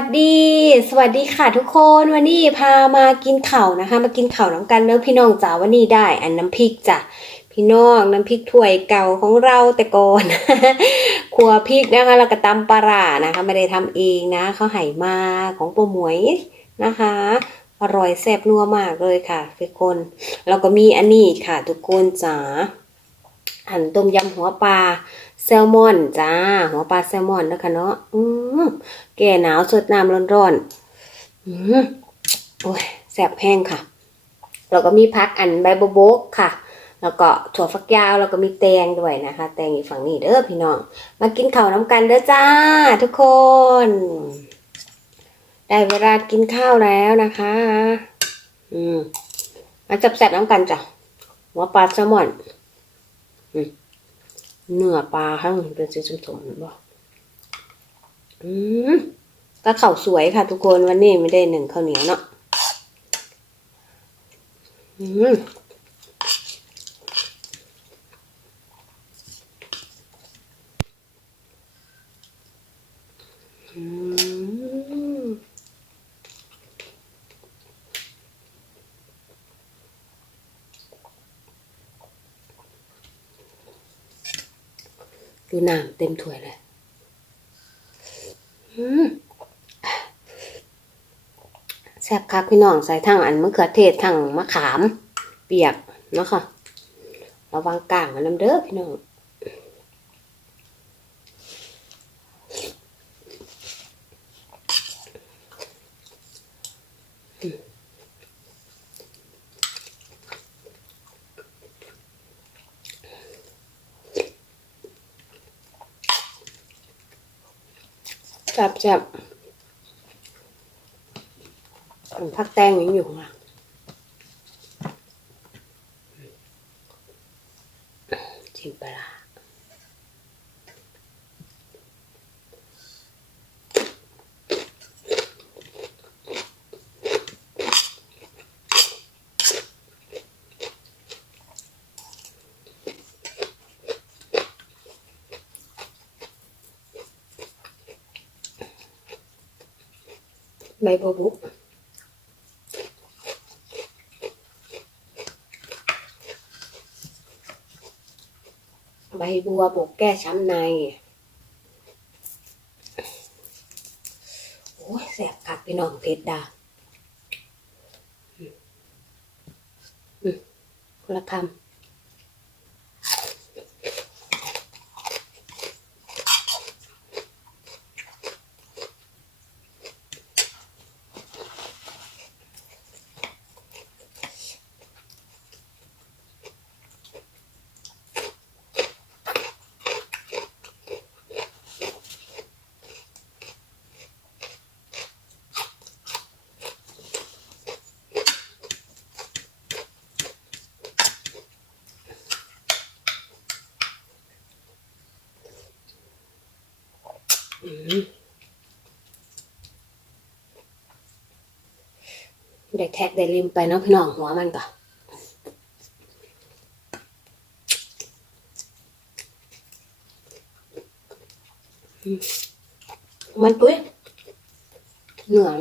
สดี สวัสดีค่ะทุกคนวันนี้พามากินข่านะคะ มากินข่าน้ำกันเนอะพี่น้องจ๋าวันนี้ได้ อันน้ำพริกจ้ะพี่น้องน้ำพริกถ้วยเก่าของเราแต่ก่อนครัวพริกนะคะแล้วก็ตำปลาร้านะคะ ไม่ได้ทำเองนะเขาให้มาของปาหมวยนะคะอร่อยแซ่บนัวมากเลยค่ะทุกคนแล้วก็มีอันนี้ค่ะ ทุกคนจ๋าอันต้มยำหัวปลา ซลมอนจ้า หัวปลาแซลมอนนะคะเนาะอืมแก่หนาวสดน้ำร้อนๆอืมโอ้ยแซ่บแห้งค่ะ แล้วก็มีพักอันใบโบโบกค่ะ แล้วก็ถั่วฝักยาวแล้วก็มีแตงด้วยนะคะ แตงอยู่ฝั่งนี้เด้อพี่น้อง มากินข้าวน้ำกันเด้อจ้า ทุกคน ได้เวลากินข้าวแล้วนะคะ อืมมาจับแซ่บน้ำกันจ้ะหัวปลาแซลมอน อืม เนื้อปลาข้างเป็นสีส้มๆเห็นบ่อืมก็ข้าวสวยค่ะ ทุกคนวันนี้ไม่ได้หนึ่งข้าวเหนียวเนาะอืมอืม ดูน้ำเต็มถ้วยเลยแซ่บคักพี่น้องใส่ทั้งอันมะเขือเทศทั้งมะขาม เปียกเนาะค่ะระวังกลางมันน้ำเด้อพี่น้อง จับจับพักแตงยังอยู่อะชิมปลา ใบบัวบุกใบบัวบกแก้ช้ำใน โอ้ยแสบคักพี่น้องเพชรดาอืมอืมคนละคำ อืม ได้แท็กได้ริมไปเนาะพี่น้องหัวมันก็อืมมันปุ้ยเหนื่อย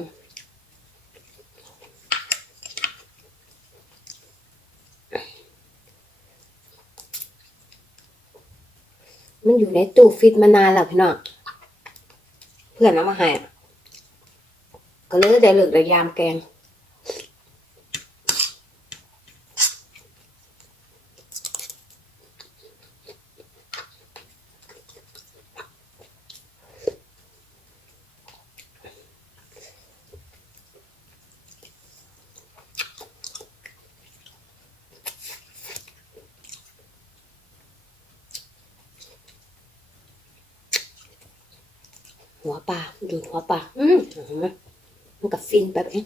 มันอยู่ในตู้ฟิตมานานแล้วพี่น้องเพื่อนเอามาให้อะก็เลยได้เลือกได้ยามแกง หัวปลาดูหัวปลา อืมมมันกับฟินแบบเอง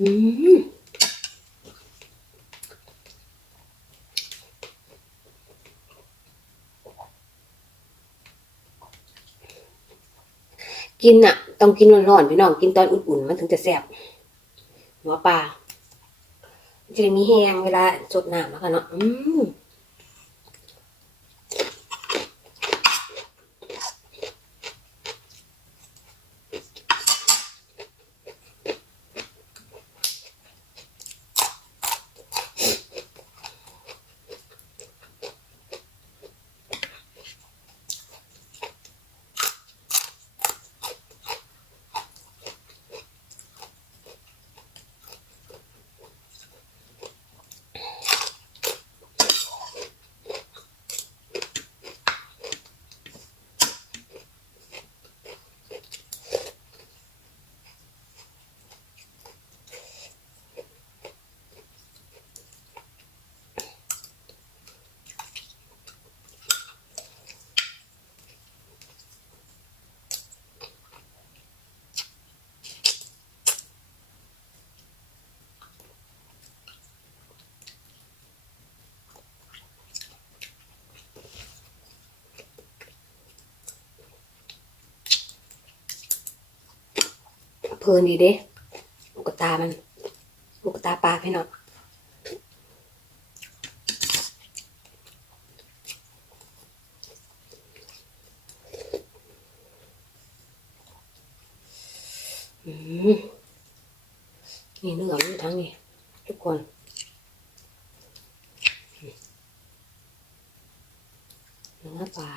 อืมกินอะต้องกินร้อนๆพี่น้องกินตอนอุ่นๆมันถึงจะแซ่บหัวปลาจะได้มีแห้งเวลาสดน้ำแล้วกันเนาะอืม เพลินดีเด้ลูกตามันลูกตาปลาพี่น้องนี่เนื้อมันทั้งนี้ทุกคนเนื้อปลา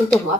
เป็นตัวหั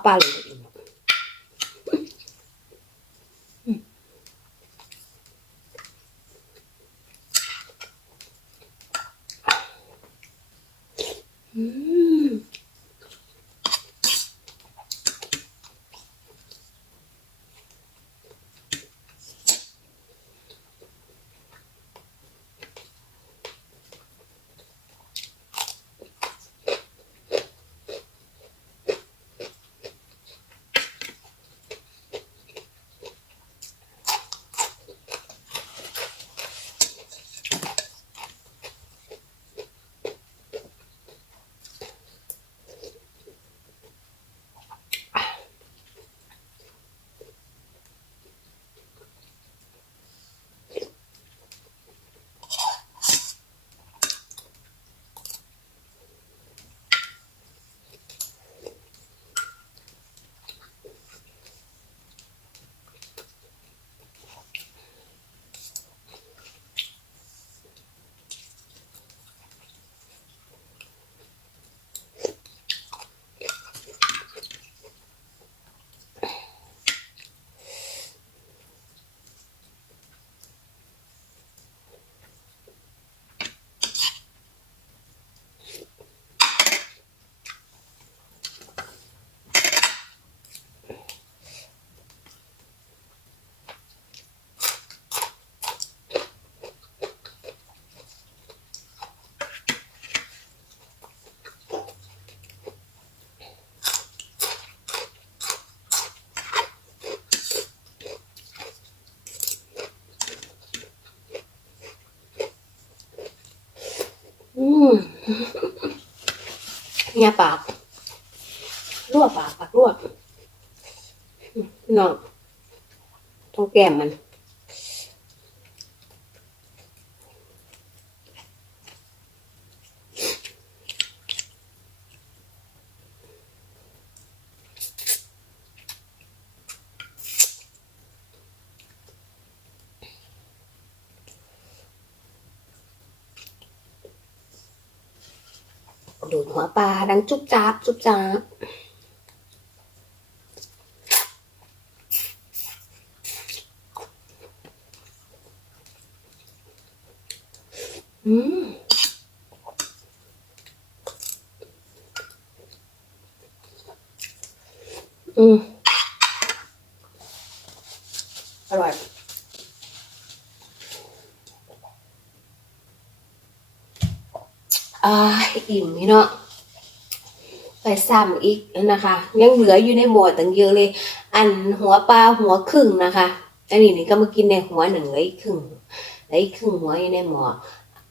อืมเนี่ยปากรั่วปากปากรั่วอืมพี่น้องต้องแก้มมัน ดูดหัวปลาดังจุ๊บจ้าบจุ๊บจ้าบอืมอืม อร่อย อิ่มพี่เนาะไปซ้ำอีกนะคะ ยังเหลืออยู่ในหม้อตั้งเยอะเลย อันหัวปลาหัวครึ่งนะคะ อันนี้นี่ก็มากินในหัวหนึ่งเลยครึ่งเลยครึ่งหัวอยู่ในหม้อ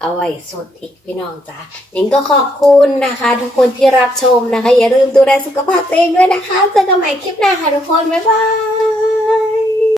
เอาไว้สดอีกพี่น้องจ้านิงก็ขอบคุณนะคะ ทุกคนที่รับชมนะคะ อย่าลืมดูแลสุขภาพตัวเองด้วยนะคะ เจอกันใหม่คลิปหน้าค่ะทุกคน บ๊ายบาย